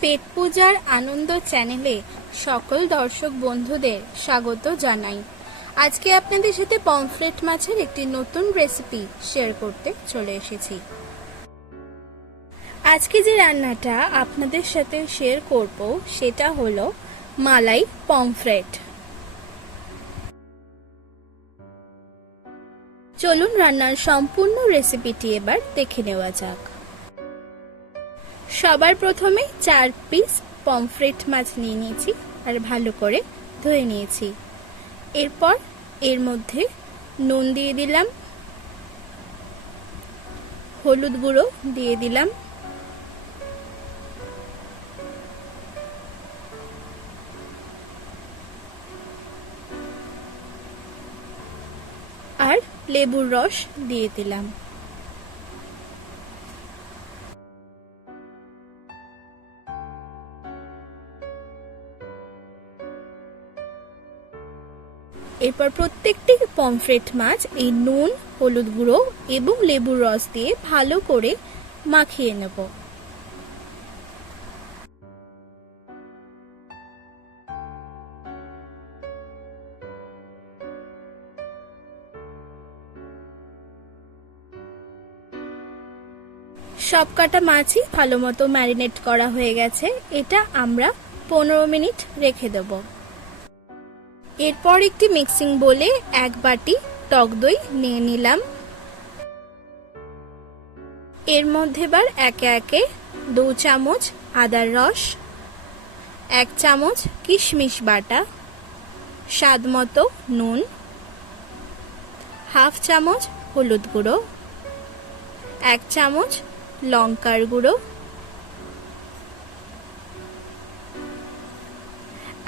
পেট পূজার আনন্দ চ্যানেলে সকল দর্শক বন্ধুদের স্বাগত জানাই। আজকে আপনাদের সাথে পমফ্রেট মাছের একটি নতুন রেসিপি শেয়ার করতে চলে এসেছি। আজকে যে রান্নাটা আপনাদের সাথে শেয়ার করব সেটা হলো মালাই পমফ্রেট। চলুন রান্নার সম্পূর্ণ রেসিপিটি এবার দেখে নেওয়া যাক। সবার প্রথমে 4 পিস পমফ্রেট মাছ নিয়ে নিয়েছি আর ভালো করে ধুয়ে নিয়েছি। এরপর এর মধ্যে নুন দিয়ে দিলাম, হলুদ গুঁড়ো দিয়ে দিলাম, আর লেবুর রস দিয়ে দিলাম। এরপর প্রত্যেকটি পমফ্রেট মাছ এই নুন, হলুদ গুঁড়ো এবং লেবুর রস দিয়ে ভালো করে মাখিয়ে নেব। সব কটা মাছই ভালো মতো ম্যারিনেট করা হয়ে গেছে। এটা আমরা 15 মিনিট রেখে দেব। এরপর একটি মিক্সিং বোলে 1 বাটি টক দই নিয়ে নিলাম। এর মধ্যে এবার একে একে 2 চামচ আদার রস, 1 চামচ কিশমিশ বাটা, স্বাদ মতো নুন, হাফ চামচ হলুদ গুঁড়ো, 1 চামচ লঙ্কার গুঁড়ো,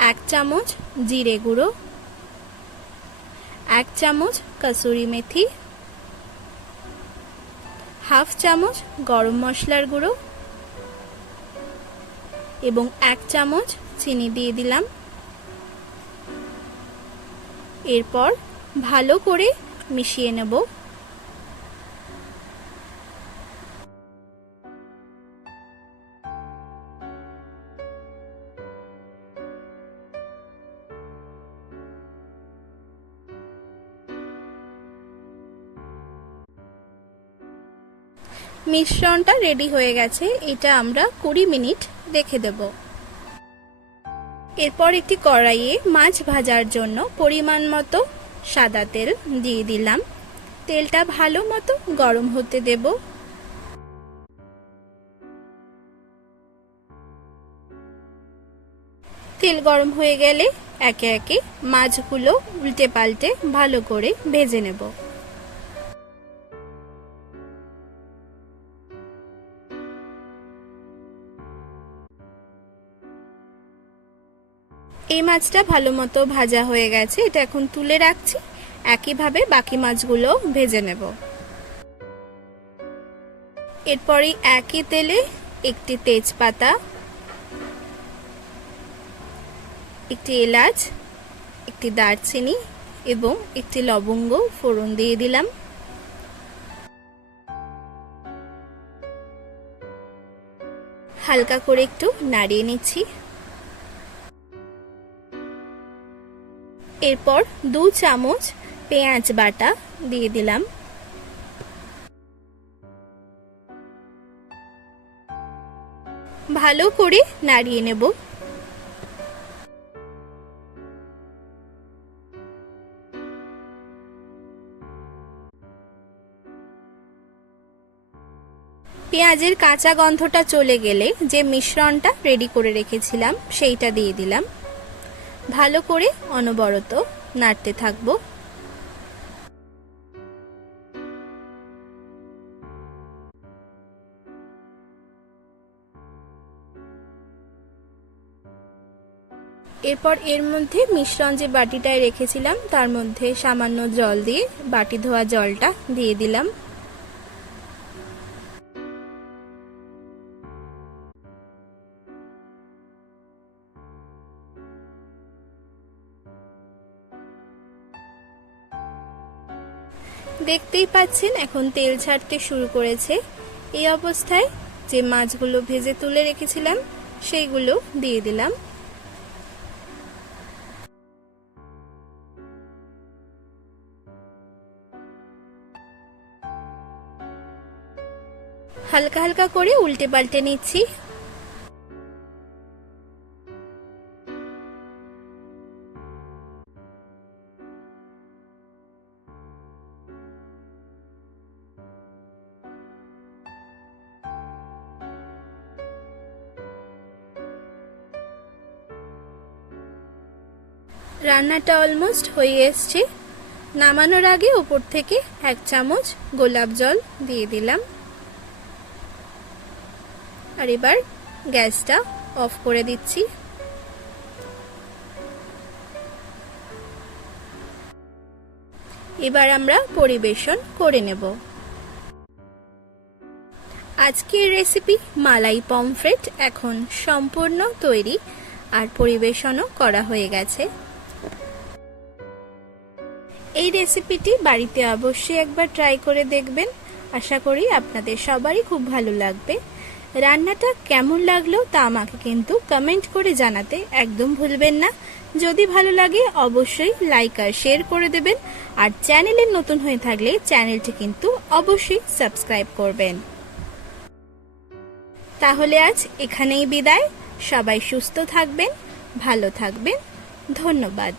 1 চামচ জিরে গুঁড়ো, 1 চামচ কসুরি মেথি, হাফ চামচ গরম মশলার গুঁড়ো এবং 1 চামচ চিনি দিয়ে দিলাম। এরপর ভালো করে মিশিয়ে নেব। মিশ্রণটা রেডি হয়ে গেছে। এটা আমরা 20 মিনিট রেখে দেব। এরপর একটি কড়াইয়ে মাছ ভাজার জন্য পরিমাণ মতো সাদা তেল দিয়ে দিলাম। তেলটা ভালো মতো গরম হতে দেব। তেল গরম হয়ে গেলে একে একে মাছগুলো উল্টে পাল্টে ভালো করে ভেজে নেব। এই মাছটা ভালো মতো ভাজা হয়ে গেছে। এটা এখন তুলে রাখছি। একইভাবে বাকি মাছগুলো ভেজে নেব। এরপরে একই তেলে একটি তেজপাতা, একটি এলাচ, একটি দারচিনি এবং একটি লবঙ্গ ফোড়ন দিয়ে দিলাম। হালকা করে একটু নাড়িয়ে নিচ্ছি। এরপর 2 চামচ পেঁয়াজ বাটা দিয়ে দিলাম। ভালো করে নাড়িয়ে নেব। পেঁয়াজের কাঁচা গন্ধটা চলে গেলে যে মিশ্রণটা রেডি করে রেখেছিলাম সেইটা দিয়ে দিলাম। ভালো করে অনবরত নাড়তে থাকবো। এরপর এর মধ্যে মিশ্রণ যে বাটিটায় রেখেছিলাম তার মধ্যে সামান্য জল দিয়ে বাটি ধোয়া জলটা দিয়ে দিলাম। দেখতেই পাচ্ছেন এখন তেল ছাড়তে শুরু করেছে। এই অবস্থায় যে মাছগুলো ভেজে তুলে রেখেছিলাম সেইগুলো দিয়ে দিলাম। হালকা হালকা করে উল্টে পাল্টে নিচ্ছি। রান্নাটা অলমোস্ট হয়ে এসছে। নামানোর আগে উপর থেকে 1 চামচ গোলাপ জল দিয়ে দিলাম। আর এবার গ্যাসটা অফ করে দিচ্ছি। এবার আমরা পরিবেশন করে নেব। আজকের রেসিপি মালাই পমফ্রেট এখন সম্পূর্ণ তৈরি আর পরিবেশনও করা হয়ে গেছে। এই রেসিপিটি বাড়িতে অবশ্যই একবার ট্রাই করে দেখবেন। আশা করি আপনাদের সবারই খুব ভালো লাগবে। রান্নাটা কেমন লাগলো তা আমাকে কিন্তু কমেন্ট করে জানাতে একদম ভুলবেন না। যদি ভালো লাগে অবশ্যই লাইক আর শেয়ার করে দেবেন। আর চ্যানেলে নতুন হয়ে থাকলে চ্যানেলটি কিন্তু অবশ্যই সাবস্ক্রাইব করবেন। তাহলে আজ এখানেই বিদায়। সবাই সুস্থ থাকবেন, ভালো থাকবেন। ধন্যবাদ।